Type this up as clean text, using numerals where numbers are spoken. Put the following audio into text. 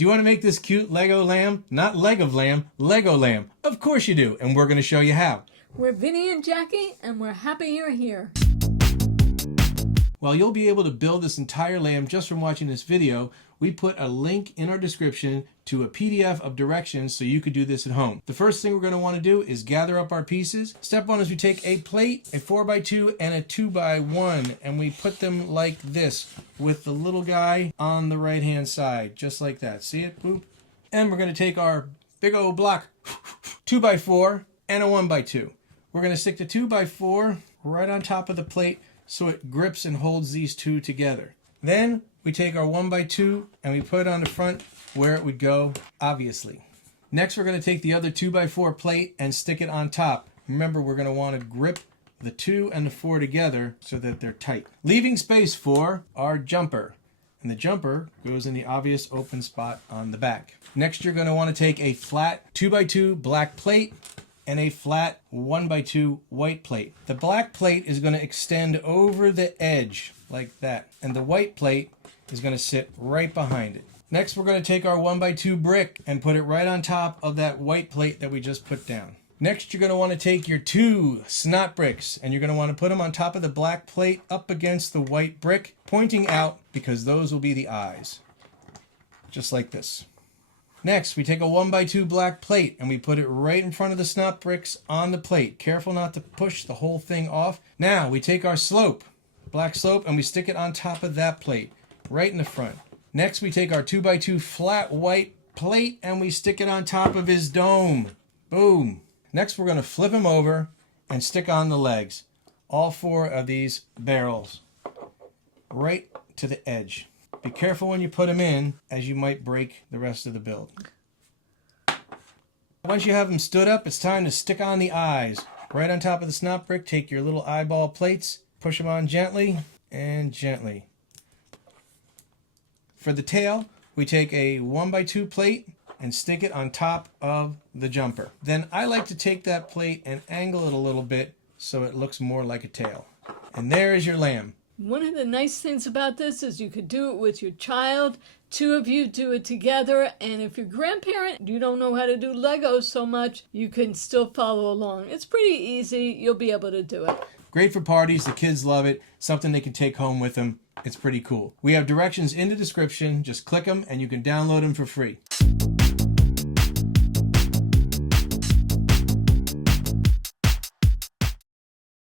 Do you want to make this cute Lego lamb? Not leg of lamb, Lego lamb. Of course you do, and we're going to show you how. We're Vinny and Jackie, and we're happy you're here. Well, you'll be able to build this entire lamb just from watching this video. We put a link in our description to a PDF of directions so you could do this at home. The first thing we're going to want to do is gather up our pieces. Step one is we take a plate, a 4x2, and a 2x1, and we put them like this with the little guy on the right-hand side, just like that. See it? Boop. And we're going to take our big old block, 2x4, and a 1x2. We're going to stick the 2x4 right on top of the plate so it grips and holds these two together. Then we take our 1x2 and we put it on the front where it would go, obviously. Next, we're going to take the other 2x4 plate and stick it on top. Remember, we're going to want to grip the 2 and the 4 together so that they're tight. Leaving space for our jumper. And the jumper goes in the obvious open spot on the back. Next, you're going to want to take a flat 2x2 black plate and a flat 1x2 white plate. The black plate is going to extend over the edge like that, and the white plate is going to sit right behind it. Next, we're going to take our 1x2 brick and put it right on top of that white plate that we just put down. Next, you're going to want to take your 2 snot bricks and you're going to want to put them on top of the black plate up against the white brick, pointing out because those will be the eyes. Just like this. Next, we take a 1x2 black plate and we put it right in front of the snot bricks on the plate. Careful not to push the whole thing off. Now, we take our slope, black slope, and we stick it on top of that plate, right in the front. Next, we take our 2x2 flat white plate and we stick it on top of his dome. Boom. Next, we're going to flip him over and stick on the legs. All 4 of these barrels, right to the edge. Be careful when you put them in, as you might break the rest of the build. Once you have them stood up, it's time to stick on the eyes. Right on top of the snot brick, take your little eyeball plates, push them on gently and gently. For the tail, we take a 1x2 plate and stick it on top of the jumper. Then I like to take that plate and angle it a little bit so it looks more like a tail. And there is your lamb. One of the nice things about this is you could do it with your child. 2 of you do it together, and if you're a grandparent, you don't know how to do Legos so much, you can still follow along. It's pretty easy. You'll be able to do it. Great for parties. The kids love it. Something they can take home with them. It's pretty cool. We have directions in the description. Just click them and you can download them for free.